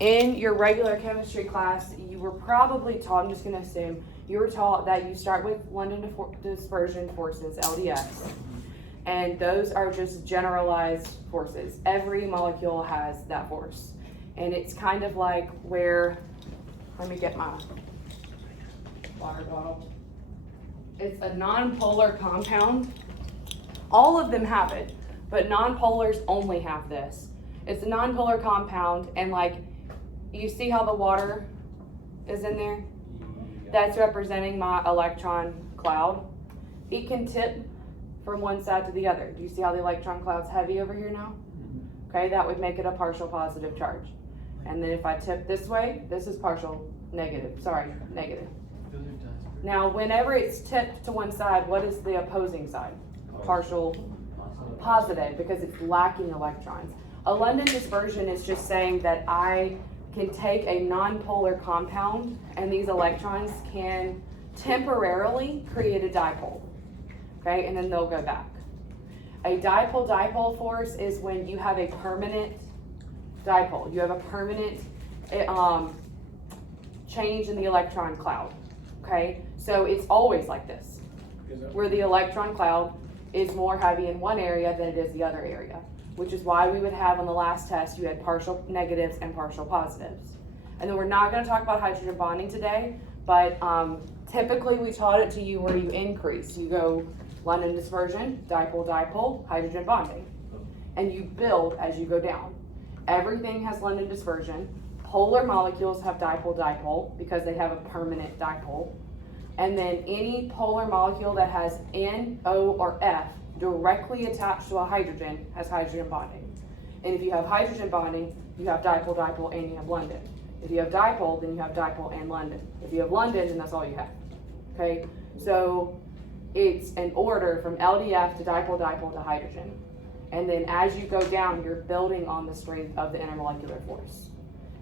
In your regular chemistry class, you were probably taught, I'm just going to assume, you were taught that you start with London dispersion forces, LDFs. And those are just generalized forces. Every molecule has that force. And it's kind of like where, let me get my water bottle. It's a nonpolar compound. All of them have it, but nonpolars only have this. It's a nonpolar compound, and like, you see how the water is in there? That's representing my electron cloud. It can tip from one side to the other. Do you see how the electron cloud's heavy over here now? Okay, that would make it a partial positive charge. And then if I tip this way, this is partial negative. Now, whenever it's tipped to one side, what is the opposing side? Partial positive, because it's lacking electrons. A London dispersion is just saying that I can take a nonpolar compound and these electrons can temporarily create a dipole, okay, and then they'll go back. A dipole-dipole force is when you have a permanent dipole. You have a permanent change in the electron cloud, okay? So it's always like this, where the electron cloud is more heavy in one area than it is the other area, which is why we would have on the last test, you had partial negatives and partial positives. And then we're not going to talk about hydrogen bonding today, but typically we taught it to you where you increase. You go London dispersion, dipole-dipole, hydrogen bonding. And you build as you go down. Everything has London dispersion. Polar molecules have dipole-dipole because they have a permanent dipole. And then any polar molecule that has N, O, or F directly attached to a hydrogen has hydrogen bonding. And if you have hydrogen bonding, you have dipole-dipole and you have London. If you have dipole, then you have dipole and London. If you have London, then that's all you have. Okay? So it's an order from LDF to dipole-dipole to hydrogen. And then as you go down, you're building on the strength of the intermolecular force.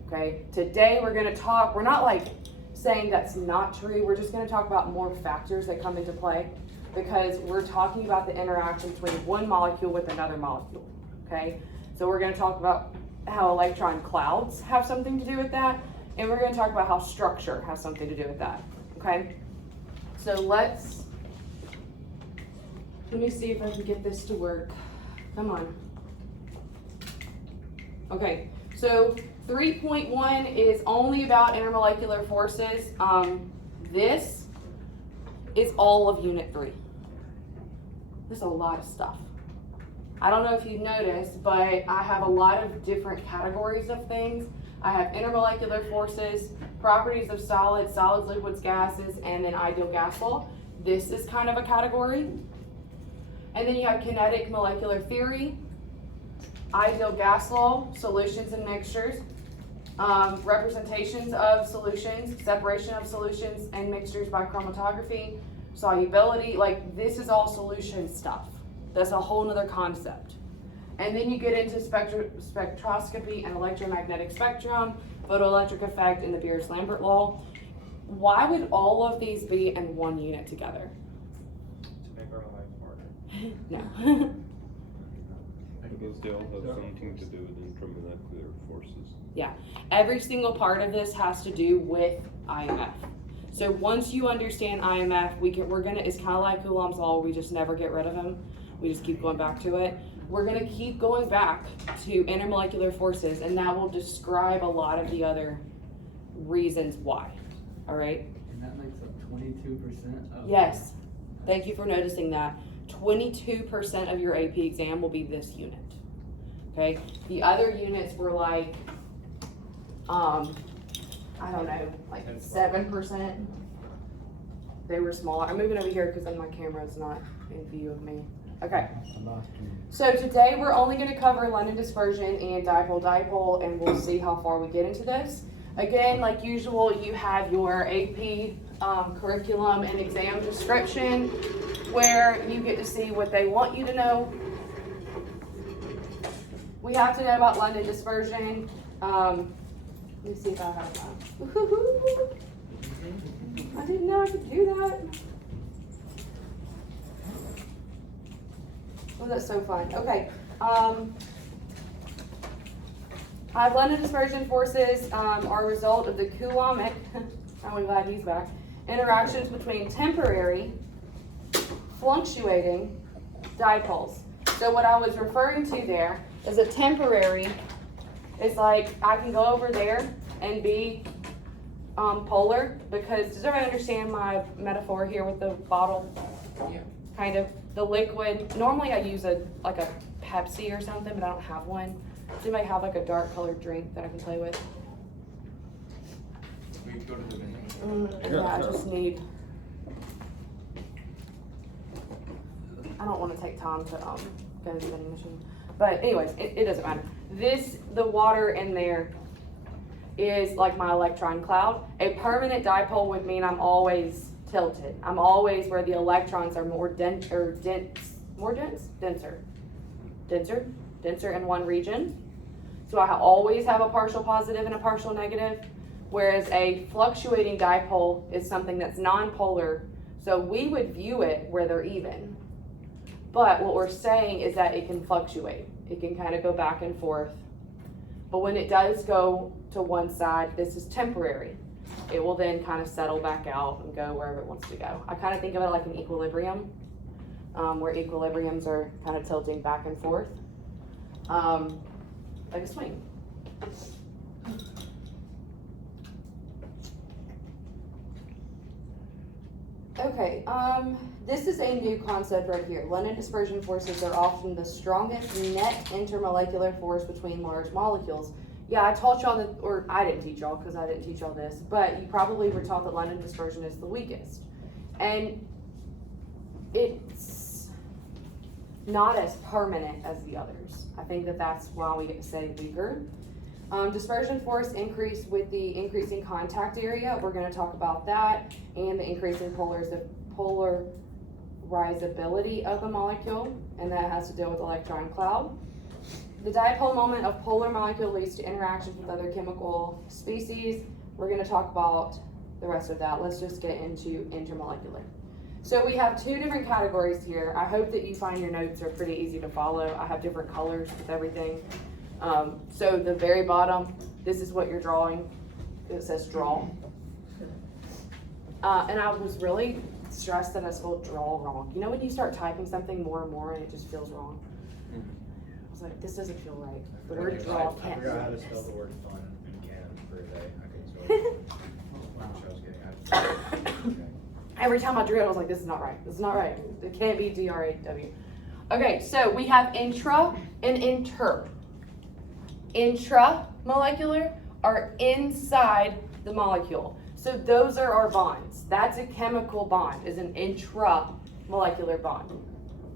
Okay? Today we're going to talk, we're not like saying that's not true, we're just going to talk about more factors that come into play, because we're talking about the interaction between one molecule with another molecule, okay? So we're going to talk about how electron clouds have something to do with that, and we're going to talk about how structure has something to do with that, okay? So let me see if I can get this to work. Come on. Okay, so 3.1 is only about intermolecular forces. This is all of Unit 3. There's a lot of stuff. I don't know if you've noticed, but I have a lot of different categories of things. I have intermolecular forces, properties of solids, liquids, gases, and then ideal gas law. This is kind of a category. And then you have kinetic molecular theory, ideal gas law, solutions and mixtures, representations of solutions, separation of solutions and mixtures by chromatography, solubility. Like, this is all solution stuff. That's a whole nother concept. And then you get into spectroscopy and electromagnetic spectrum, photoelectric effect, and the Beers-Lambert law. Why would all of these be in one unit together? To make our life harder. No. Because they all have something to do with intermolecular forces. Yeah, every single part of this has to do with IMF. So once you understand IMF, it's kind of like Coulomb's law. We just never get rid of him. We just keep going back to it. We're gonna keep going back to intermolecular forces, and that will describe a lot of the other reasons why. All right. And that makes up 22% of. Yes. Thank you for noticing that. 22% of your AP exam will be this unit. Okay. The other units were like, I don't know, like 7%. They were smaller. I'm moving over here because then my camera is not in view of me. Okay. So today we're only going to cover London dispersion and dipole-dipole, and we'll see how far we get into this. Again, like usual, you have your AP curriculum and exam description where you get to see what they want you to know. We have to know about London dispersion. Let me see if I have that. I didn't know I could do that. Oh, that's so fun. Okay. High blended dispersion forces are a result of the Coulombic, I'm glad he's back, interactions between temporary, fluctuating dipoles. So what I was referring to there is a temporary, it's like I can go over there and be polar, because does everybody understand my metaphor here with the bottle? Yeah. Kind of the liquid. Normally I use like a Pepsi or something, but I don't have one. Does anybody have like a dark colored drink that I can play with? We could go to the vending. Yeah, I just need. I don't want to take time to go to the vending machine. But anyways, it doesn't matter. The water in there is like my electron cloud. A permanent dipole would mean I'm always tilted. I'm always where the electrons are denser in one region. So I always have a partial positive and a partial negative, whereas a fluctuating dipole is something that's nonpolar. So we would view it where they're even. But what we're saying is that it can fluctuate. It can kind of go back and forth. But when it does go to one side, this is temporary. It will then kind of settle back out and go wherever it wants to go. I kind of think of it like an equilibrium, where equilibriums are kind of tilting back and forth, like a swing. Okay, this is a new concept right here. London dispersion forces are often the strongest net intermolecular force between large molecules. Yeah, I taught y'all that, or I didn't teach y'all because I didn't teach y'all this, but you probably were taught that London dispersion is the weakest. And it's not as permanent as the others. I think that that's why we get to say weaker. Dispersion force increase with the increasing contact area. We're going to talk about that, and the increasing polarizability of the molecule, and that has to deal with electron cloud. The dipole moment of polar molecule leads to interactions with other chemical species. We're going to talk about the rest of that. Let's just get into intermolecular. So we have two different categories here. I hope that you find your notes are pretty easy to follow. I have different colors with everything. So the very bottom, this is what you're drawing. It says draw. And I was really stressed that I spelled draw wrong. You know when you start typing something more and more and it just feels wrong? I was like, this doesn't feel right. The word draw can't. I forgot how to spell the word fun and can for a day. I couldn't spell it. I was getting Every time I drew it, I was like, this is not right. This is not right. It can't be D-R-A-W. Okay, so we have intra and inter. Intramolecular are inside the molecule. So those are our bonds. That's a chemical bond, is an intramolecular bond.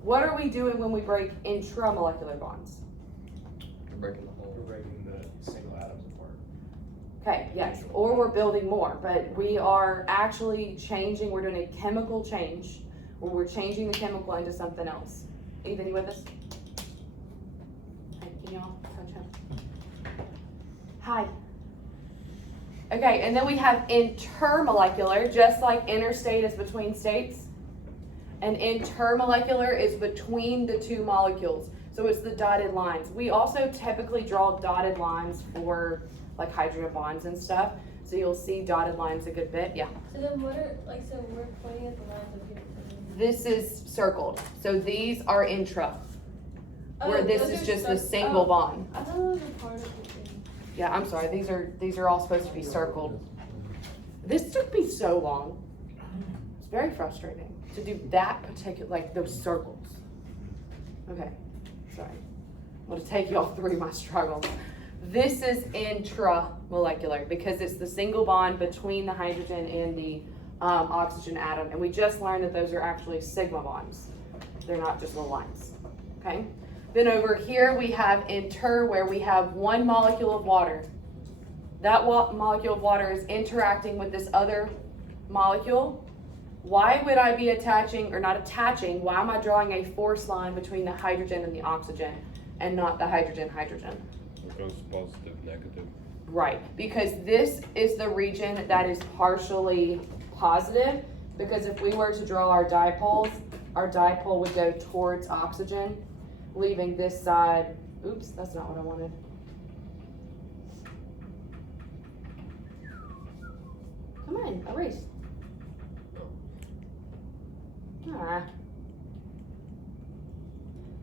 What are we doing when we break intramolecular bonds? We're breaking the single atoms apart. Okay, yes, or we're building more, but we are actually changing, we're doing a chemical change, where we're changing the chemical into something else. Ethan, you with us? Hey, can y'all touch him? Hi. Okay, and then we have intermolecular, just like interstate is between states. And intermolecular is between the two molecules. So it's the dotted lines. We also typically draw dotted lines for like hydrogen bonds and stuff. So you'll see dotted lines a good bit. Yeah. So then what are, so we're pointing at the lines of here. This is circled. So these are intra. Where this is just the single bond. I thought those were part of the thing. Yeah, I'm sorry. These are all supposed to be circled. This took me so long. It's very frustrating to do that particular, like those circles. Okay, sorry. I'm gonna take y'all through my struggles. This is intramolecular because it's the single bond between the hydrogen and the oxygen atom, and we just learned that those are actually sigma bonds. They're not just little lines, okay? Then over here we have inter, where we have one molecule of water. That molecule of water is interacting with this other molecule. Why would I be attaching, or not attaching, why am I drawing a force line between the hydrogen and the oxygen and not the hydrogen-hydrogen? Because positive, negative. Right, because this is the region that is partially positive, because if we were to draw our dipole would go towards oxygen, leaving this side, oops, that's not what I wanted. fine, erase. Ah.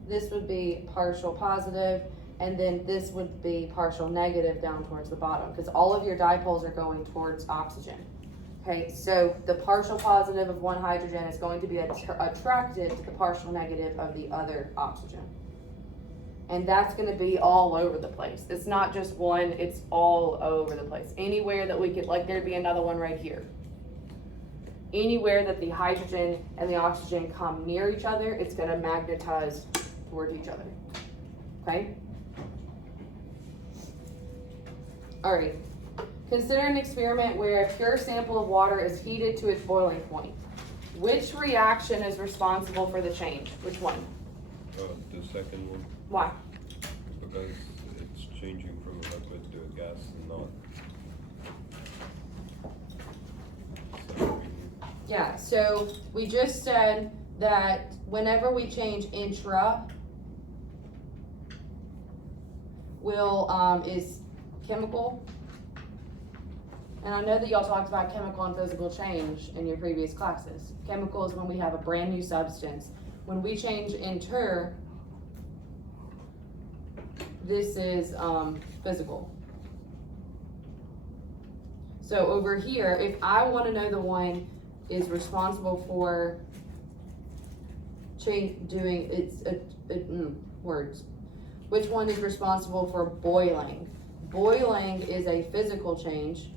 This would be partial positive, and then this would be partial negative down towards the bottom, because all of your dipoles are going towards oxygen. Okay, so the partial positive of one hydrogen is going to be attracted to the partial negative of the other oxygen. And that's going to be all over the place. It's not just one, it's all over the place. Anywhere that we could, like there'd be another one right here. Anywhere that the hydrogen and the oxygen come near each other, it's going to magnetize towards each other. Okay? All right. Consider an experiment where a pure sample of water is heated to its boiling point. Which reaction is responsible for the change? Which one? The second one, Why? because it's changing from a liquid to a gas and not separating. Yeah, so we just said that whenever we change intra, is chemical. And I know that y'all talked about chemical and physical change in your previous classes. Chemical is when we have a brand new substance. When we change inter, this is physical. So over here, if I want to know the one is responsible for doing words, which one is responsible for boiling? Boiling is a physical change,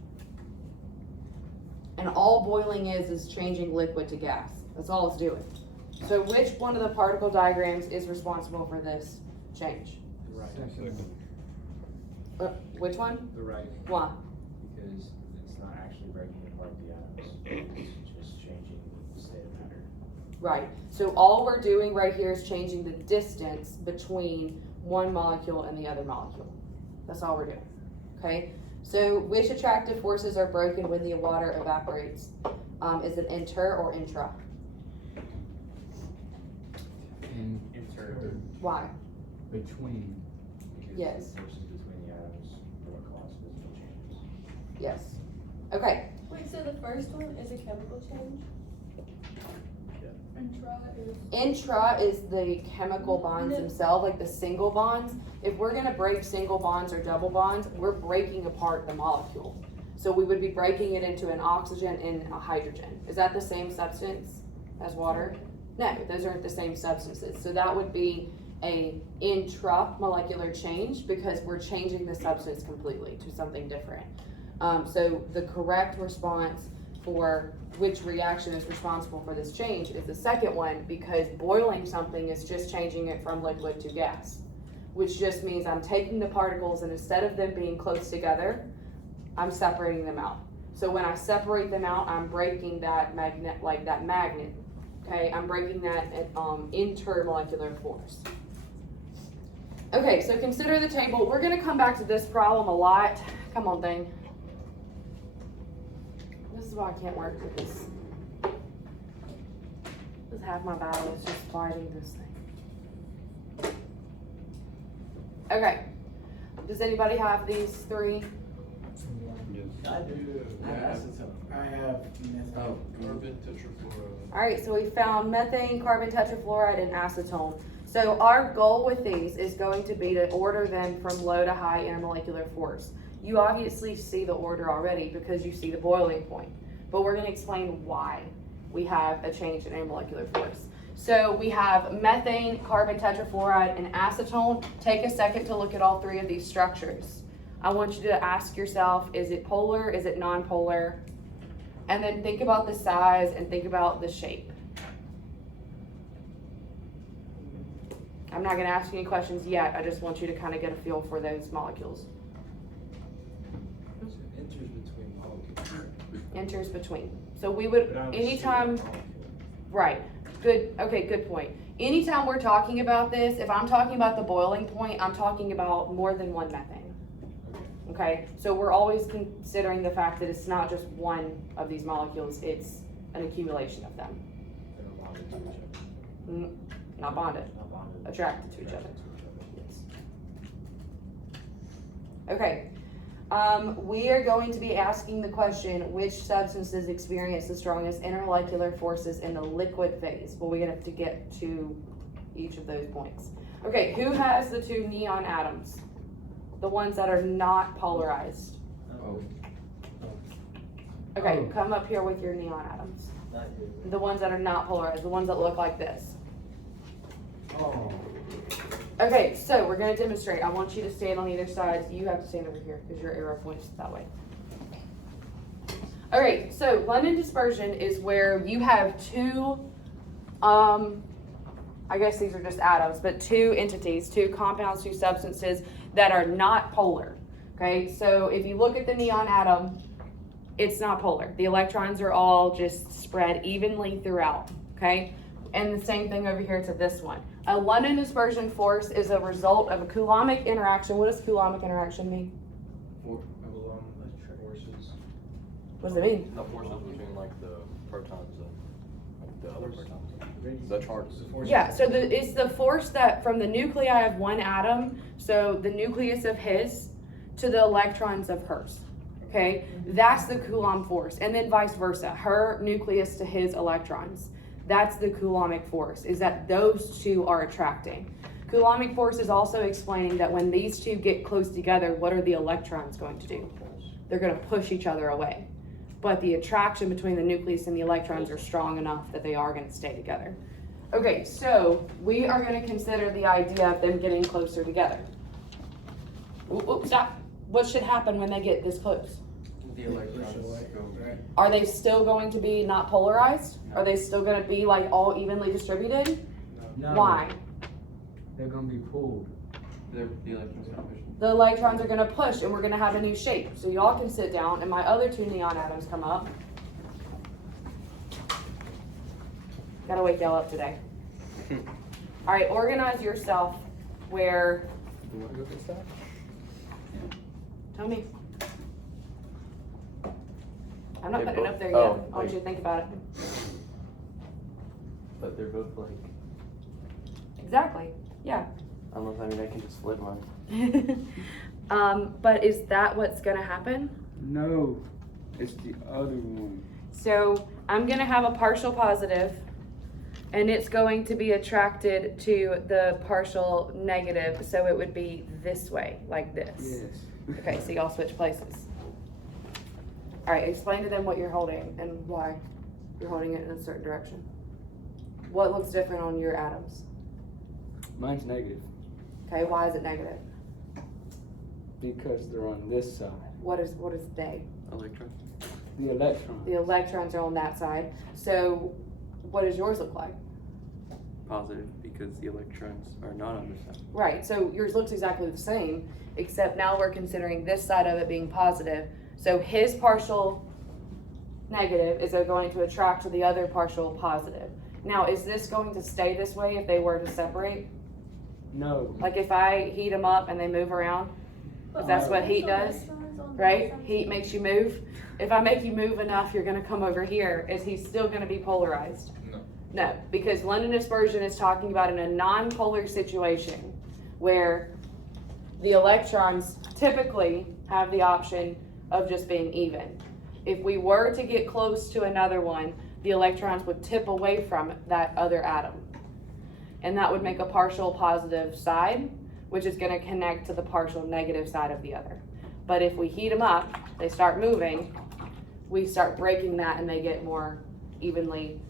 and all boiling is changing liquid to gas. That's all it's doing. So which one of the particle diagrams is responsible for this change? The right. Second. Which one? The right, Why? because it's not actually breaking apart the atoms. It's just changing the state of matter. Right. So all we're doing right here is changing the distance between one molecule and the other molecule. That's all we're doing. Okay? So which attractive forces are broken when the water evaporates? Is it inter or intra? Inter. Why? Between. Because Yes. the forces between the atoms are what cause physical changes. Yes. Okay. Wait, so the first one is a chemical change? Intra is. Intra is the chemical bonds No. themselves, like the single bonds. If we're gonna break single bonds or double bonds, we're breaking apart the molecule. So we would be breaking it into an oxygen and a hydrogen. Is that the same substance as water? No, those aren't the same substances. So that would be a intramolecular change because we're changing the substance completely to something different. So the correct response for which reaction is responsible for this change is the second one, because boiling something is just changing it from liquid to gas, which just means I'm taking the particles and instead of them being close together, I'm separating them out. So when I separate them out, I'm breaking that magnet, like that magnet. Okay, I'm breaking that intermolecular force. Okay, so consider the table. We're gonna come back to this problem a lot. Come on, thing. This is why I can't work with this. This is half my battle is just fighting this thing. Okay. Does anybody have these three? Yes. I do. I have acetone. I have methane. Carbon tetrafluoride. All right, so we found methane, carbon tetrafluoride, and acetone. So our goal with these is going to be to order them from low to high intermolecular force. You obviously see the order already because you see the boiling point, but we're going to explain why we have a change in intermolecular force. So we have methane, carbon tetrafluoride, and acetone. Take a second to look at all three of these structures. I want you to ask yourself, is it polar, is it non-polar? And then think about the size and think about the shape. I'm not going to ask you any questions yet. I just want you to kind of get a feel for those molecules. So it enters between molecules. Enters between. So we would, But I would anytime, assume molecule. right, good, okay, good point. Anytime we're talking about this, if I'm talking about the boiling point, I'm talking about more than one methane. Okay, so we're always considering the fact that it's not just one of these molecules, it's an accumulation of them. They're bonded to each other. Not bonded, Not bonded. attracted to each other. Attracted to each other. Yes. Okay, We are going to be asking the question, which substances experience the strongest intermolecular forces in the liquid phase? Well, we're gonna have to get to each of those points. Okay, who has the 2 neon atoms? The ones that are not polarized. Oh. Okay, Oh. come up here with your neon atoms. Not you. The ones that are not polarized, the ones that look like this. Oh. Okay, so we're gonna demonstrate. I want you to stand on either side. You have to stand over here because your arrow points that way. Alright, so London dispersion is where you have 2, I guess these are just atoms, but 2 entities, 2 compounds, 2 substances that are not polar. Okay, so if you look at the neon atom, it's not polar. The electrons are all just spread evenly throughout, okay? And the same thing over here to this one. A London dispersion force is a result of a Coulombic interaction. What does Coulombic interaction mean? Forces. What does it mean? The forces between like the protons and like the other protons. The charges. Yeah, so it's the force that from the nuclei of one atom, so the nucleus of his, to the electrons of hers. Okay, that's the Coulomb force, and then vice versa, her nucleus to his electrons. That's the Coulombic force, is that those 2 are attracting. Coulombic force is also explaining that when these 2 get close together, what are the electrons going to do? They're going to push each other away. But the attraction between the nucleus and the electrons are strong enough that they are going to stay together. Okay, so we are going to consider the idea of them getting closer together. Ooh, stop. What should happen when they get this close? The electrons go. Right. Are they still going to be not polarized? Are they still going to be like all evenly distributed? No. Why? They're gonna be pulled. The electrons are pushing. The electrons are going to push and we're going to have a new shape. So y'all can sit down and my other 2 neon atoms come up. Gotta wake y'all up today. All right, organize yourself where, You want to go get that? tell me. I'm not They putting it both- up there yet. oh, I want wait. you to think about it. But they're both like. Exactly, yeah. Unless I can just flip mine. But is that what's gonna happen? No, it's the other one. So I'm gonna have a partial positive and it's going to be attracted to the partial negative. So it would be this way, like this. Yes. Okay, so y'all switch places. All right, explain to them what you're holding and why you're holding it in a certain direction. What looks different on your atoms? Mine's negative Okay, why is it negative? because they're on this side. What is they? Electron. The electron. The electrons are on that side. So what does yours look like? Positive because the electrons are not on this side. Right, so yours looks exactly the same, except now we're considering this side of it being positive. So his partial negative is going to attract to the other partial positive. Now, is this going to stay this way if they were to separate? No. Like if I heat them up and they move around? But That's what also heat does, electrons on the right? side. Heat makes you move. If I make you move enough, you're gonna come over here. Is he still gonna be polarized? No. No, because London dispersion is talking about in a non-polar situation where the electrons typically have the option of just being even. If we were to get close to another one, the electrons would tip away from that other atom. And that would make a partial positive side, which is gonna connect to the partial negative side of the other. But if we heat them up, they start moving, we start breaking that and they get more evenly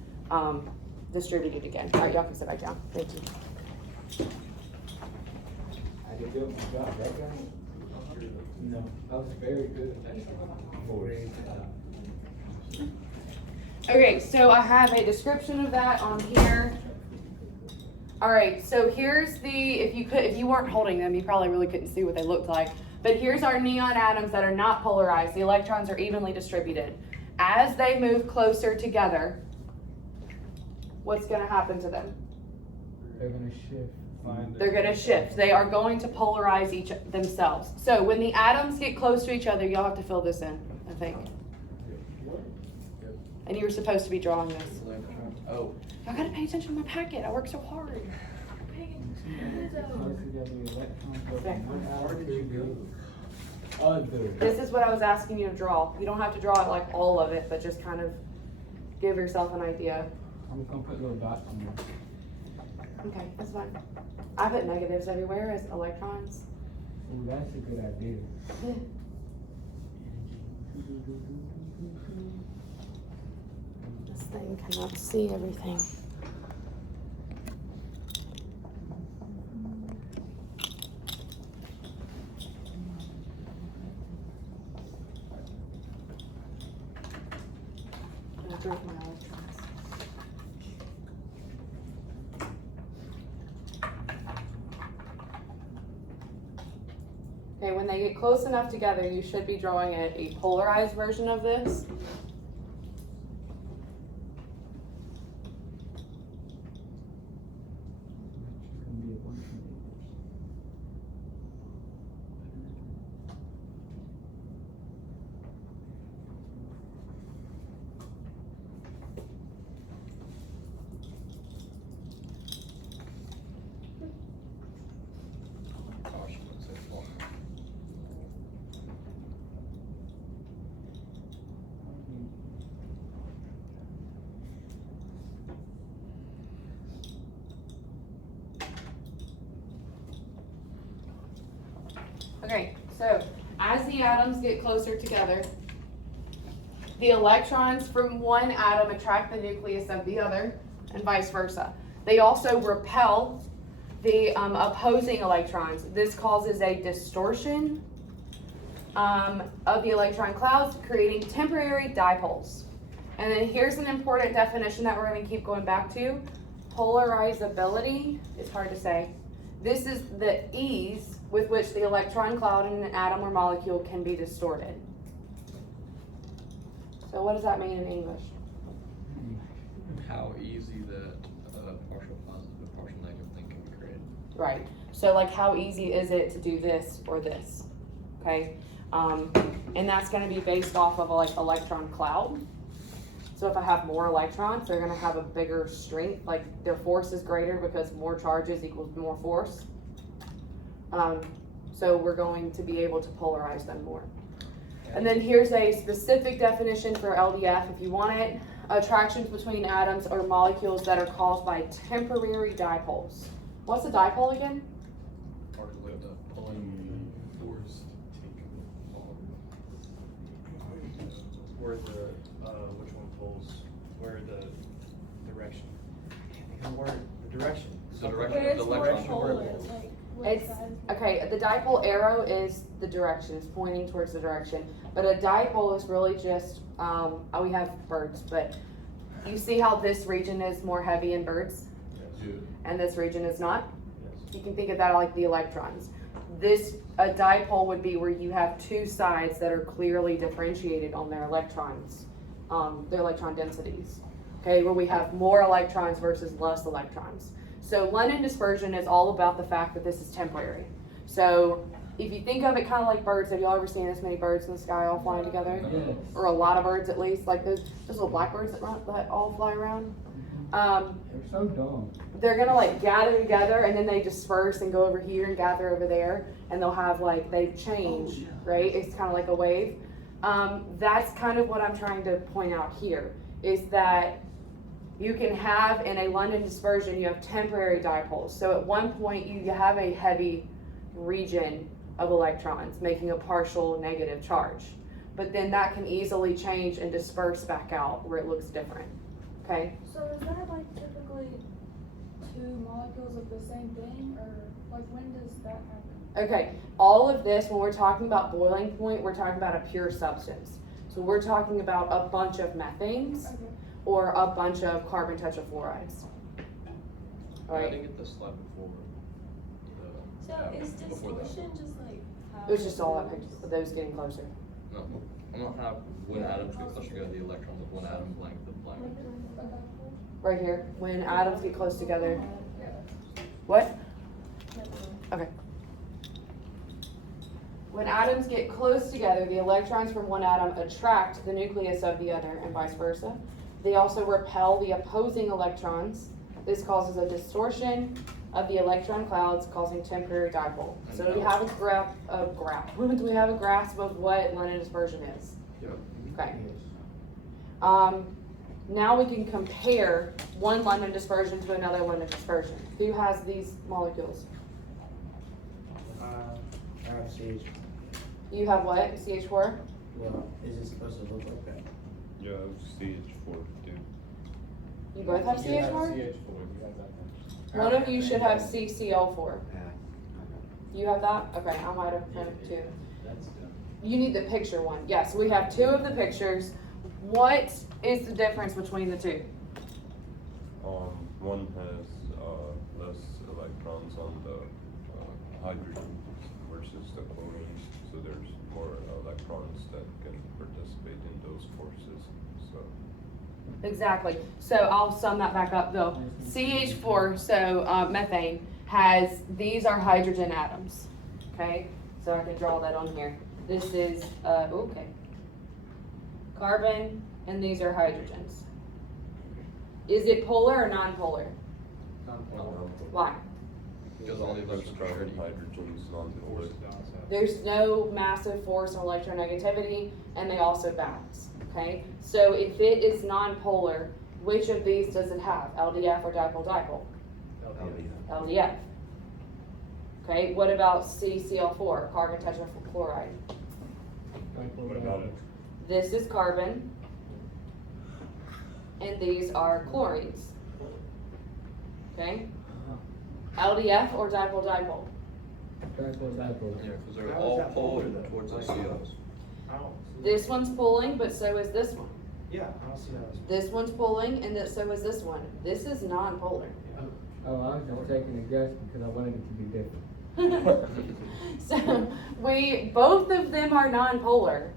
distributed again. All right, y'all can sit back down. Thank you. I did good my job, right guys? No. I was very good at that. Okay, so I have a description of that on here. All right, so here's the, if you weren't holding them, you probably really couldn't see what they looked like. But here's our neon atoms that are not polarized. The electrons are evenly distributed. As they move closer together, what's gonna happen to them? They're gonna shift. They're gonna shift. They are going to polarize each themselves. So when the atoms get close to each other, you'll have to fill this in, I think. And you were supposed to be drawing this. Electrons. Oh. I gotta pay attention to my packet. I work so hard. Close together, the electrons go Okay. from one atom to the other. Other. This is what I was asking you to draw. You don't have to draw it like all of it, but just kind of give yourself an idea. I'm just gonna put little dots on there. Okay, that's fine. I put negatives everywhere as electrons. Ooh, that's a good idea. This thing cannot see everything. I broke my electrons. Okay, when they get close enough together, you should be drawing a polarized version of this. Gosh, you wouldn't say fall. Okay, so as the atoms get closer together, the electrons from one atom attract the nucleus of the other, and vice versa. They also repel the opposing electrons. This causes a distortion of the electron clouds, creating temporary dipoles. And then here's an important definition that we're going to keep going back to. Polarizability is hard to say. This is the ease with which the electron cloud in an atom or molecule can be distorted. So what does that mean in English? How easy that partial positive and partial negative thing can be created. Right. So like how easy is it to do this or this? Okay. And that's going to be based off of a like electron cloud. So if I have more electrons, they're going to have a bigger strength, like their force is greater because more charges equals more force. So we're going to be able to polarize them more. And then here's a specific definition for LDF if you want it. Attractions between atoms or molecules that are caused by temporary dipoles. What's a dipole again? Partially of the pulling force Where the, which one pulls, where the direction? The word, the direction. The Where direction of it's the more electron. polar, like, where It's, sides- okay, the dipole arrow is the direction, it's pointing towards the direction. But a dipole is really just, we have birds, but you see how this region is more heavy in birds Yes. and this region is not? Yes. You can think of that like the electrons. A dipole would be where you have two sides that are clearly differentiated on their electrons, their electron densities. Okay, where we have more electrons versus less electrons. So London dispersion is all about the fact that this is temporary. So if you think of it kind of like birds, have y'all ever seen this many birds in the sky all flying together? Yes. Or a lot of birds at least, like those little blackbirds that all fly around? They're so dumb. They're gonna like gather together and then they disperse and go over here and gather over there, and they'll have like, they change, right? It's kind of like a wave. That's kind of what I'm trying to point out here, is that you can have in a London dispersion, you have temporary dipoles. So at one point you have a heavy region of electrons making a partial negative charge. But then that can easily change and disperse back out where it looks different, okay? So is that like typically two molecules of the same thing, or like when does that happen? Okay, all of this, when we're talking about boiling point, we're talking about a pure substance. So we're talking about a bunch of methanes Okay. or a bunch of carbon tetrafluorides. I Right? didn't get the slide before. So is Before that. distortion just like how? It was just all that picture, of those getting closer. No, I'm not have when atoms get closer together, the electrons of one atom blank the blank. Right here, when atoms get close together. What? Okay. When atoms get close together, the electrons from one atom attract the nucleus of the other and vice versa. They also repel the opposing electrons. This causes a distortion of the electron clouds causing temporary dipole. So do we have do we have a grasp of what London dispersion is? Yeah. Okay. Yes. Now we can compare one London dispersion to another London dispersion. Who has these molecules? I have CH. You have what? CH4? Well, is it supposed to look like that? Yeah, I have CH4 too. You both have You have CH4? CH4, you have that one. One of you should have CCl4. Yeah. You have that? Okay, I might have printed two. That's done. You need the picture one. Yes, we have two of the pictures. What is the difference between the two? One has less electrons on the hydrogen versus the chlorine, so there's more electrons that can participate in those forces. So Exactly. So I'll sum that back up though. CH4, so methane, has, these are hydrogen atoms. Okay? So I can draw that on here. This is, okay. Carbon, and these are hydrogens. Is it polar or non-polar? Why? Because all the there's electrons carbon, are hydrogens, non-polar. There's no massive force on electronegativity, and they also balance. Okay? So if it is non-polar, which of these does it have? LDF or dipole-dipole? LDF. Okay, what about CCl4, carbon tetrachloride? What about it? This is carbon, and these are chlorines. Okay? LDF or dipole-dipole? Dipole. Yeah, because they're How is all that pulled polar, though? towards the Like- COs. I don't see. This one's pulling, but so is this one. Yeah, I don't see how it's. This one's pulling, and so is this one. This is non-polar. Oh, I was just taking a guess because I wanted it to be different. So both of them are non-polar.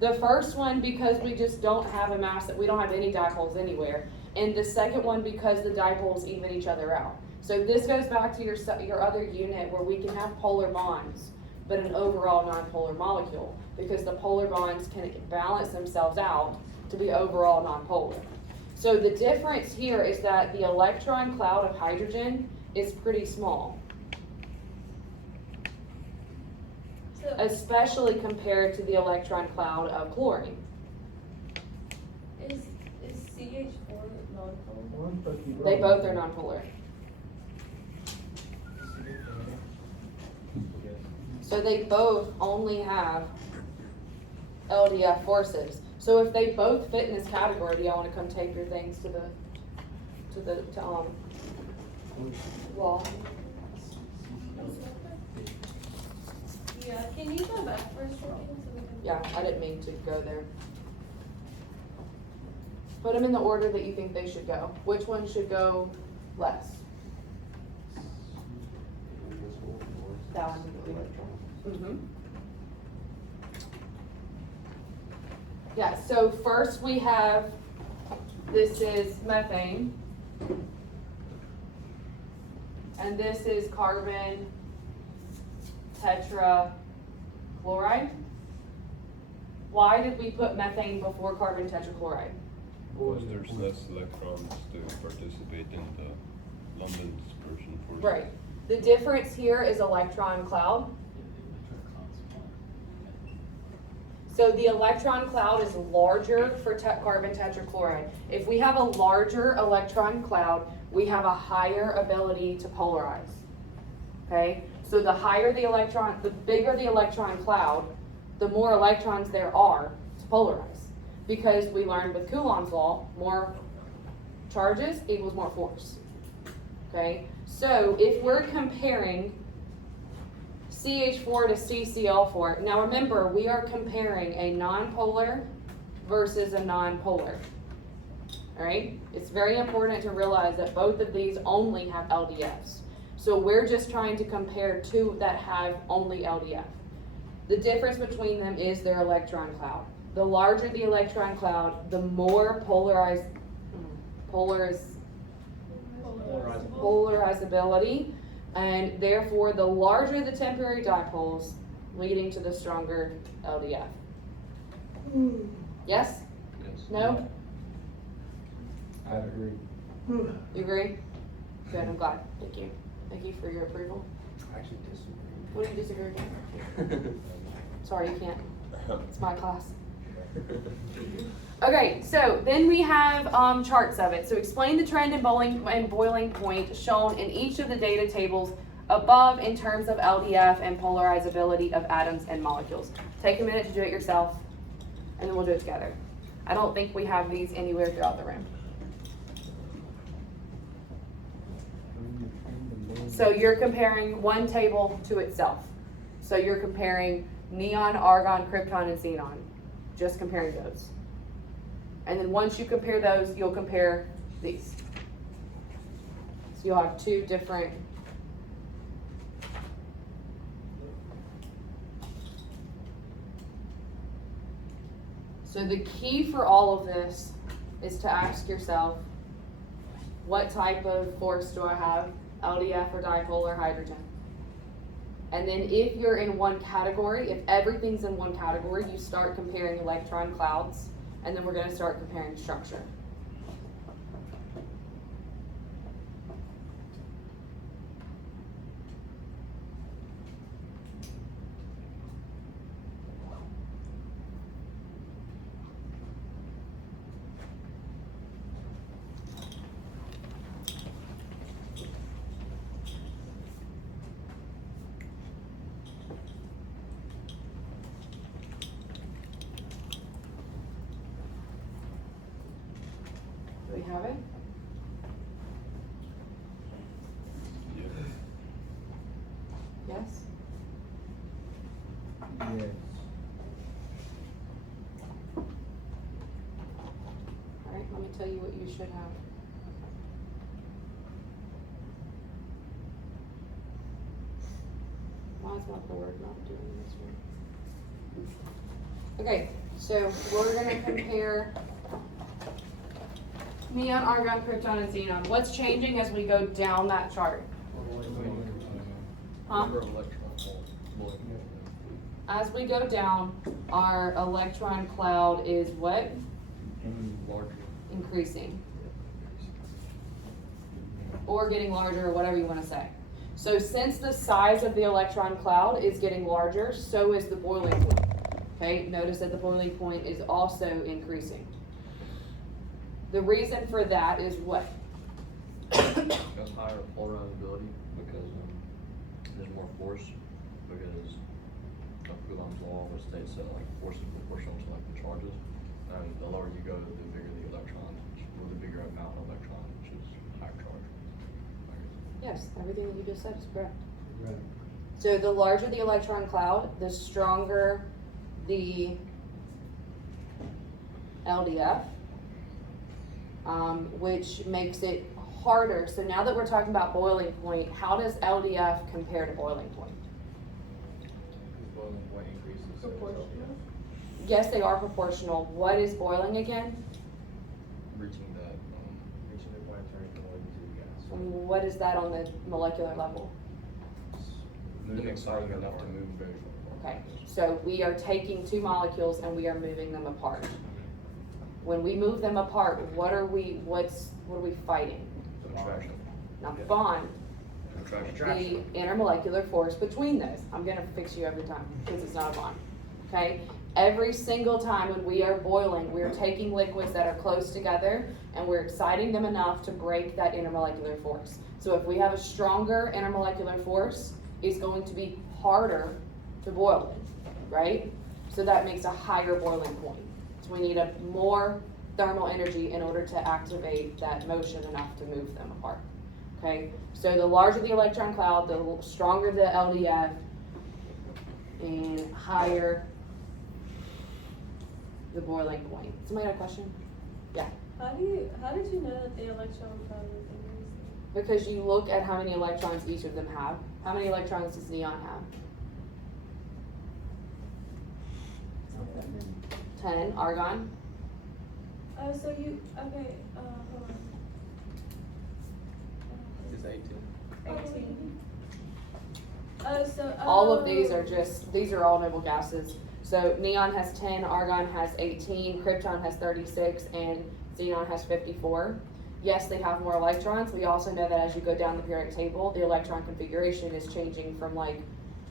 The first one because we just don't have a mass, we don't have any dipoles anywhere. And the second one because the dipoles even each other out. So this goes back to your other unit where we can have polar bonds, but an overall non-polar molecule, because the polar bonds can balance themselves out to be overall non-polar. So the difference here is that the electron cloud of hydrogen is pretty small, So, especially compared to the electron cloud of chlorine. is CH4 non-polar? They both are nonpolar. So they both only have LDF forces. So if they both fit in this category, do y'all want to come take your things to wall? Yeah, can you go back for a second so we can? Yeah, I didn't mean to go there. Put them in the order that you think they should go. Which one should go less? That one. Mm-hmm. Yeah, so first we have, this is methane. And this is carbon tetrachloride. Why did we put methane before carbon tetrachloride? Because there's less electrons to participate in the London dispersion force. Right. The difference here is electron cloud. So the electron cloud is larger for carbon tetrachloride. If we have a larger electron cloud, we have a higher ability to polarize. Okay? So the higher the electron, the bigger the electron cloud, the more electrons there are to polarize. Because we learned with Coulomb's law, more charges equals more force. Okay? So if we're comparing CH4 to CCl4, now remember, we are comparing a nonpolar versus a nonpolar. Alright? It's very important to realize that both of these only have LDFs. So we're just trying to compare two that have only LDF. The difference between them is their electron cloud. The larger the electron cloud, the more polarizability, and therefore the larger the temporary dipoles, leading to the stronger LDF. Yes? Yes. No? I agree. You agree? Good, I'm glad. Thank you. Thank you for your approval. I actually disagree. What do you disagree with? Sorry, you can't. It's my class. Okay, so then we have charts of it. So explain the trend in boiling point shown in each of the data tables above in terms of LDF and polarizability of atoms and molecules. Take a minute to do it yourself, and then we'll do it together. I don't think we have these anywhere throughout the room. So you're comparing one table to itself. So you're comparing neon, argon, krypton, and xenon. Just comparing those. And then once you compare those, you'll compare these. So you'll have two different. So the key for all of this is to ask yourself, what type of force do I have? LDF or dipolar hydrogen? And then if you're in one category, if everything's in one category, you start comparing electron clouds, and then we're going to start comparing structure. Do we have it? Yes? Yes. All right, let me tell you what you should have. Why is my board not doing this one? Okay, so we're gonna compare neon, argon, krypton, and xenon. What's changing as we go down that chart? Huh? Number of electrons. As we go down, our electron cloud is what? Larger. Increasing. Or getting larger, or whatever you want to say. So since the size of the electron cloud is getting larger, so is the boiling point. Okay, notice that the boiling point is also increasing. The reason for that is what? Because higher polarizability, because there's more force, because of Coulomb's law, which states that like force is proportional to like the charges, and the lower you go, the bigger the electrons, or the bigger amount of electrons, which is higher charge. Yes, everything that you just said is correct. Right. So the larger the electron cloud, the stronger the LDF, which makes it harder. So now that we're talking about boiling point, how does LDF compare to boiling point? Boiling point increases. Proportional. Yes, they are proportional. What is boiling again? Reaching that, Reaching the point of turning the oil into gas. And what is that on the molecular level? moving exciting enough to move very far. Okay, so we are taking two molecules and we are moving them apart. When we move them apart, what are we fighting? Contraction. Not the bond, Contraction. the intermolecular force between those. I'm gonna fix you every time, because it's not a bond, okay? Every single time when we are boiling, we're taking liquids that are close together and we're exciting them enough to break that intermolecular force. So if we have a stronger intermolecular force, it's going to be harder to boil in, right? So that makes a higher boiling point. So we need a more thermal energy in order to activate that motion enough to move them apart, okay? So the larger the electron cloud, the stronger the LDF, and higher the boiling point. Somebody got a question? Yeah. How did you know that the electron cloud was increasing? Because you look at how many electrons each of them have. How many electrons does neon have? 10. Argon? Oh, so you, okay, hold on. It's 18. 18. Oh, so, All of these are these are all noble gases. So neon has 10, argon has 18, krypton has 36, and xenon has 54. yes, they have more electrons. We also know that as you go down the periodic table, the electron configuration is changing from like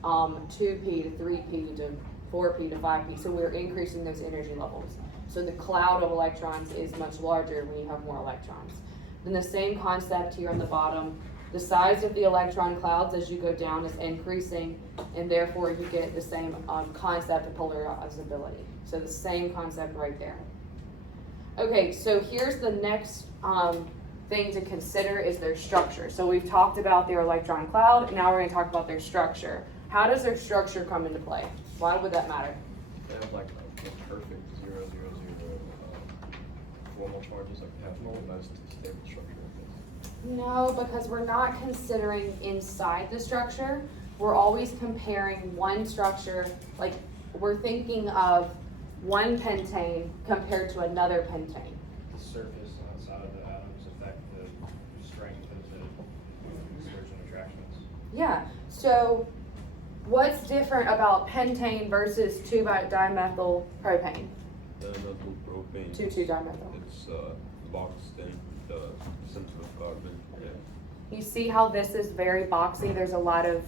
2p to 3p to 4p to 5p. So we're increasing those energy levels. So the cloud of electrons is much larger when you have more electrons. Then the same concept here on the bottom, the size of the electron clouds as you go down is increasing, and therefore you get the same concept of polarizability. So the same concept right there. Okay, so here's the next thing to consider is their structure. So we've talked about their electron cloud, and now we're going to talk about their structure. How does their structure come into play? Why would that matter? They have like a perfect 0, 0, 0 formal charges, like they have the most stable structure. No, because we're not considering inside the structure. We're always comparing one structure, like we're thinking of one pentane compared to another pentane. The surface outside of the atoms affect the strength of the dispersion attractions. Yeah, so what's different about pentane versus 2-dimethyl propane? The methyl propane. 2,2-dimethyl. It's boxed in the center of carbon. Yeah. You see how this is very boxy? There's a lot of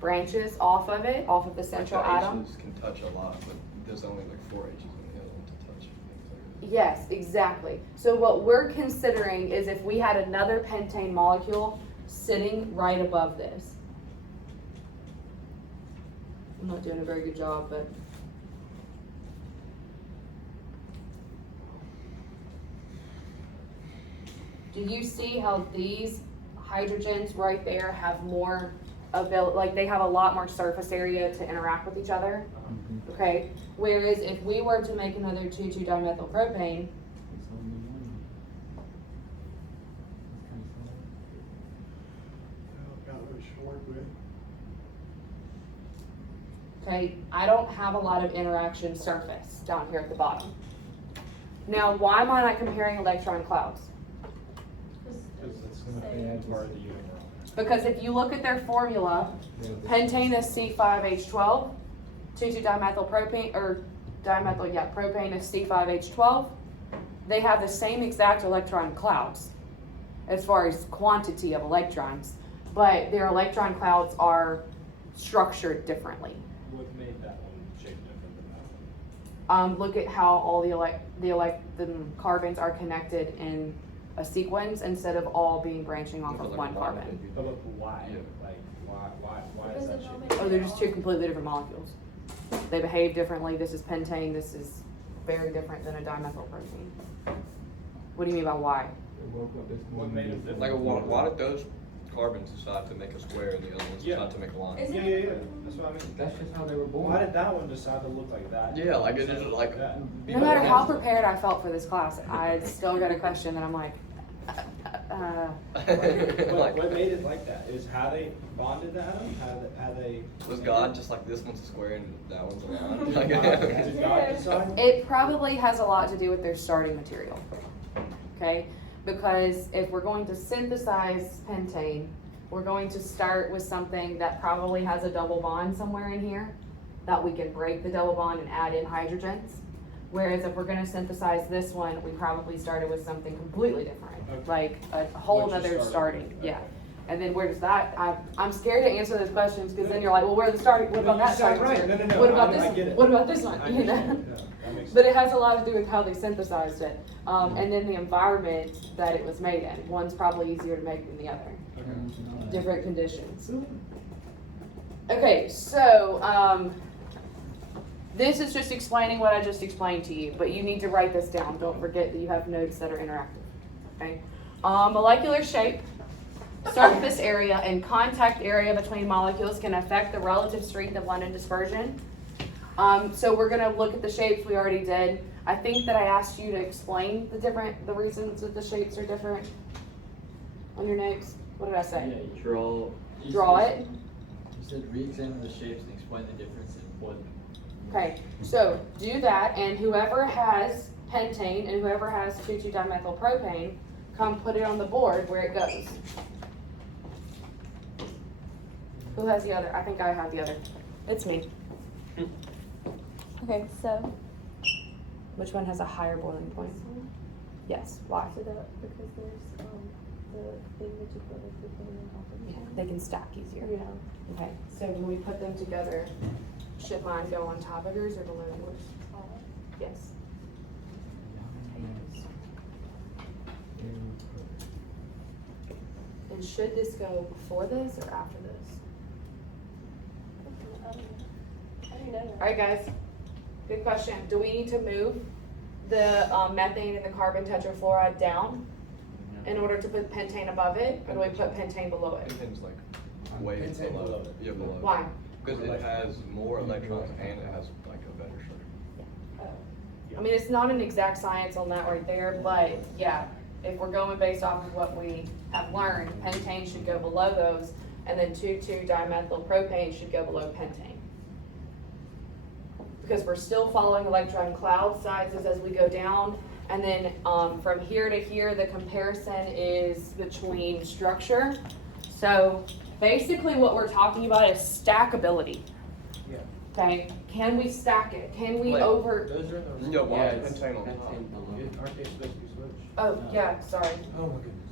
branches off of it, off of the central Like the atom. H's can touch a lot, but there's only like 4 H's in the other one to touch. Things like that. Yes, exactly. So what we're considering is if we had another pentane molecule sitting right above this. I'm not doing a very good job, but. Do you see how these hydrogens right there have more like they have a lot more surface area to interact with each other? Okay, whereas if we were to make another 2,2-dimethyl propane, It's only one. It's kind of sad. okay, I don't have a lot of interaction surface down here at the bottom. Now, why am I not comparing electron clouds? Because it's Yeah, part of the unit. Because if you look at their formula, pentane is C5H12, 2,2-dimethyl propane, or dimethyl, yeah, propane is C5H12. They have the same exact electron clouds as far as quantity of electrons, but their electron clouds are structured differently. What made that one shaped different than that one? Look at how all the carbons are connected in a sequence instead of all being branching off of Like one a carbon. bond, But why? Yeah. Like, why Because is that it's not shaped? made Oh, they're just two completely different molecules. They behave differently. This is pentane. This is very different than a dimethyl protein. What do you mean by why? They woke up this What morning. made it different? Like, why did those carbons decide to make a square and the other ones Yeah. decide to make a line? Is Yeah, it- yeah, yeah, that's what I mean. That's just how they were born. Why did that one decide to look like that? Yeah, like it is Decide to like. look that? No matter how prepared I felt for this class, I still got a question that I'm like, What made it like that? Is how they bonded the atom? How they Was God just like this one's a square and that one's a line? Did Like, God decide? It probably has a lot to do with their starting material. Okay? Because if we're going to synthesize pentane, we're going to start with something that probably has a double bond somewhere in here that we can break the double bond and add in hydrogens. Whereas if we're going to synthesize this one, we probably started with something completely different, Okay. like a whole What you nother started starting. with, Yeah. okay. And then where does that? I'm scared to answer those questions because then you're like, well, where's the starting? What about No, you that sound starting? right. material? No, What about I this? get it. What about this one? I You know? understand. Yeah, that makes But sense. it has a lot to do with how they synthesized it, and then the environment that it was made in. One's probably easier to make than the other. Different conditions. Okay, so this is just explaining what I just explained to you, but you need to write this down. Don't forget that you have nodes that are interactive. Okay, molecular shape, surface area, and contact area between molecules can affect the relative strength of London dispersion. So we're gonna look at the shapes we already did. I think that I asked you to explain the reasons that the shapes are different on your notes. What did I say? Yeah, draw. Draw it. You said re-examine the shapes and explain the difference in what. Okay, so do that, and whoever has pentane and whoever has 2,2-dimethyl propane, come put it on the board where it goes. Who has the other? I think I have the other. It's me. Okay, so Which one has a higher boiling point? Yes, why? So that, because there's, the thing that you put like the thing on top of Yeah, it. they can stack easier. Yeah. Okay, so when we put them together, should mine go on top of yours or below yours? Yes. And should this go before this or after this? I don't know. Alright guys, good question. Do we need to move the methane and the carbon tetrafluoride down in order to put pentane above it, or do we put pentane below it? Pentane's like way Pentane below. below it. Yeah, below. Why? Because it has more electrons and it has like a better structure. I mean, it's not an exact science on that right there, but yeah, if we're going based off of what we have learned, pentane should go below those, and then 2,2-dimethyl propane should go below pentane. Because we're still following electron cloud sizes as we go down, and then from here to here, the comparison is between structure. So basically what we're talking about is stackability. Yeah. Okay, can we stack it? Can we Wait. over, Those are the. No, why Yeah, is it's pentane on top? Aren't they supposed to be switched? oh, yeah, sorry. Oh my goodness.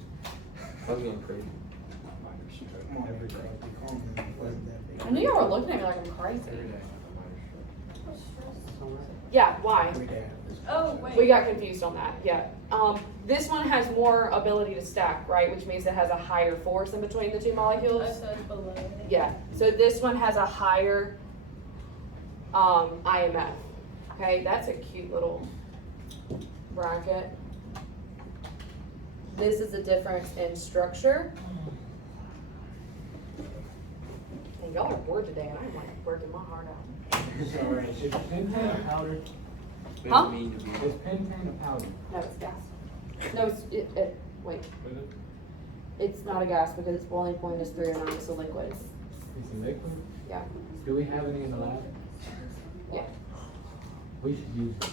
I was going crazy. Come on, every girl, be calm. It wasn't that big. I knew y'all were looking at me like I'm crazy. Every day. Yeah, why? Every day. Oh, wait. We got confused on that, yeah. This one has more ability to stack, right, which means it has a higher force in between the two Oh, molecules. so it's below it. Yeah, so this one has a higher IMF. Okay, that's a cute little bracket. This is the difference in structure. And y'all are bored today, and I'm like working my heart out. Sorry. Is pentane a powder? Huh? Is pentane a powder? No, it's gas. No, wait. It's not a gas because its boiling point is 309, it's a liquid. It's a liquid? Yeah. Do we have any in the lab? Yeah. We should use it.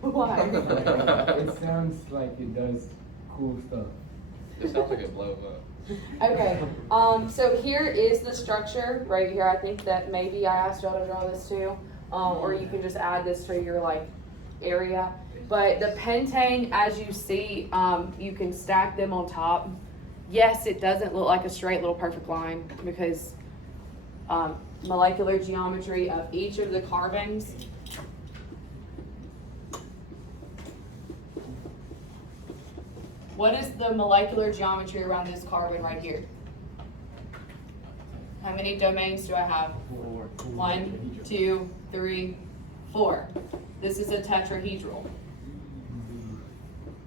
Why? It sounds like it does cool stuff. It sounds like it blows up. Okay, so here is the structure right here. I think that maybe I asked y'all to draw this too, or you can just add this to your like area. But the pentane, as you see, you can stack them on top. Yes, it doesn't look like a straight little perfect line because molecular geometry of each of the carbons. What is the molecular geometry around this carbon right here? How many domains do I have? 1, 2, 3, 4. This is a tetrahedral.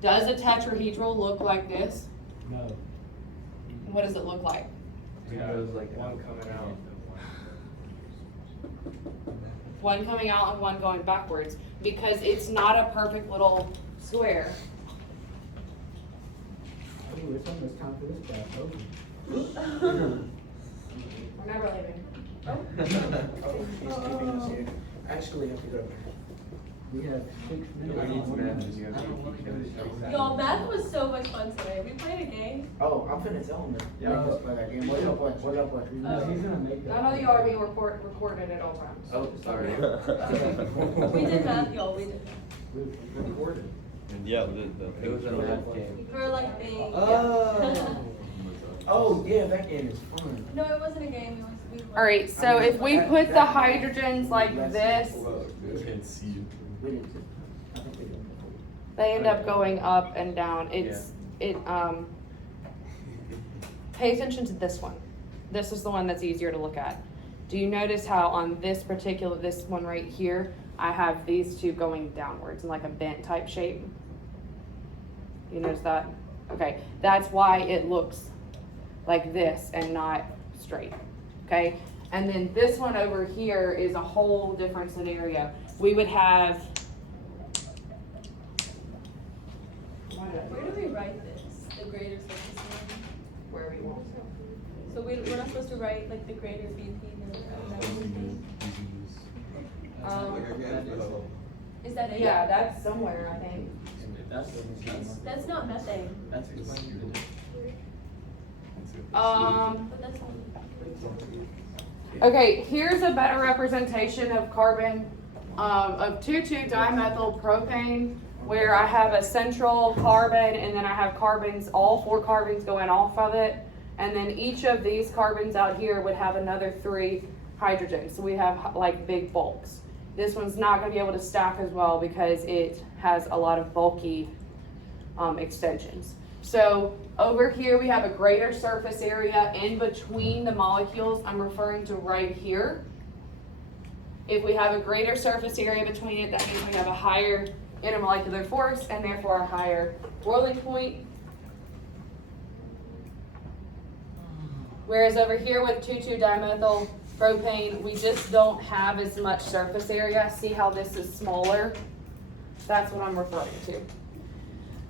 Does a tetrahedral look like this? No. What does it look like? We have one coming out. One coming out and one going backwards because it's not a perfect little square. Oh, it's almost time for this class over. We're never leaving. Oh, she's keeping us here. I actually have to go. We have 6 minutes. We need some math, and you have to keep Y'all, math was so much fun today. We played a game. Oh, I'm finna tell him that. Yeah. Just play that game. What y'all play? What y'all play? No, he's gonna make that. None of you are being recorded at all times. Oh, sorry. We did math, y'all. We did. We recorded. Yeah, It was a math game. For like being. Oh. Oh, yeah, that game is fun. No, it wasn't a game. It was. We played. All right, so if we put the hydrogens like this, We can see you. We did too. I think we did. they end up going up and down. Pay attention to this one. This is the one that's easier to look at. Do you notice how on this one right here, I have these two going downwards in like a bent type shape? You notice that? Okay, that's why it looks like this and not straight, okay? And then this one over here is a whole different scenario. We would have, Where do we write this? The greater surface area? where we want. So we're not supposed to write like the greater BP than Is that it? Yeah, that's somewhere, I think. That's not methane. That's explained. But that's not. Okay, here's a better representation of carbon of 2,2-dimethyl propane, where I have a central carbon and then I have carbons, all 4 carbons going off of it. And then each of these carbons out here would have another 3 hydrogens. So we have like big bulks. This one's not gonna be able to stack as well because it has a lot of bulky extensions. So over here we have a greater surface area in between the molecules. I'm referring to right here. If we have a greater surface area between it, that means we have a higher intermolecular force and therefore a higher boiling point. Whereas over here with 2,2-dimethyl propane, we just don't have as much surface area. See how this is smaller? That's what I'm referring to.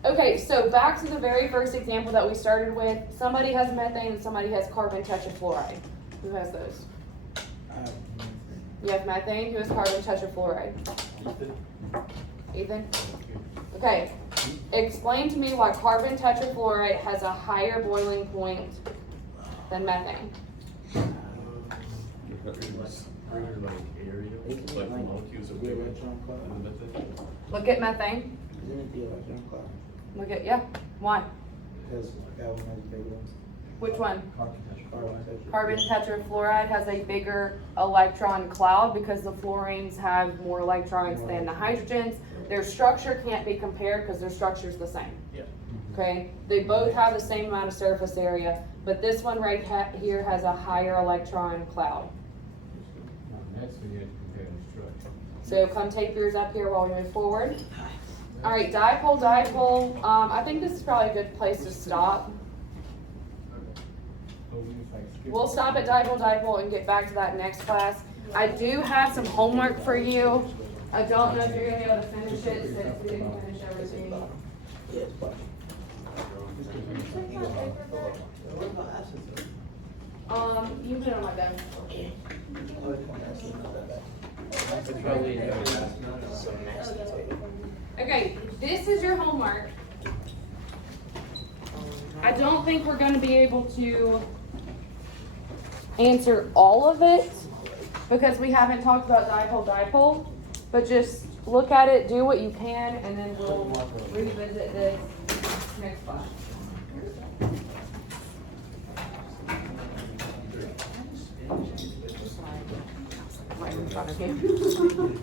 Okay, so back to the very first example that we started with. Somebody has methane and somebody has carbon tetrafluoride. Who has those? You have methane. Who has carbon tetrafluoride? Ethan? Okay. Explain to me why carbon tetrafluoride has a higher boiling point than methane. Look at methane. Isn't it the electron cloud? Look at, yeah. Why? Because that one has a big one. Which one? Carbon tetrafluoride. Carbon tetrafluoride has a bigger electron cloud because the fluorines have more electrons than the hydrogens. Their structure can't be compared because their structure is the same. Yeah. Okay, they both have the same amount of surface area, but this one right here has a higher electron cloud. Next we have to compare the structure. So come take yours up here while we move forward. All right, dipole. I think this is probably a good place to stop. We'll stop at dipole and get back to that next class. I do have some homework for you. I don't know if you're gonna be able to finish it since we didn't finish everything. You put it on my desk. Okay, this is your homework. I don't think we're going to be able to answer all of it because we haven't talked about dipole, but just look at it, do what you can, and then we'll revisit this next class. Right in front of you.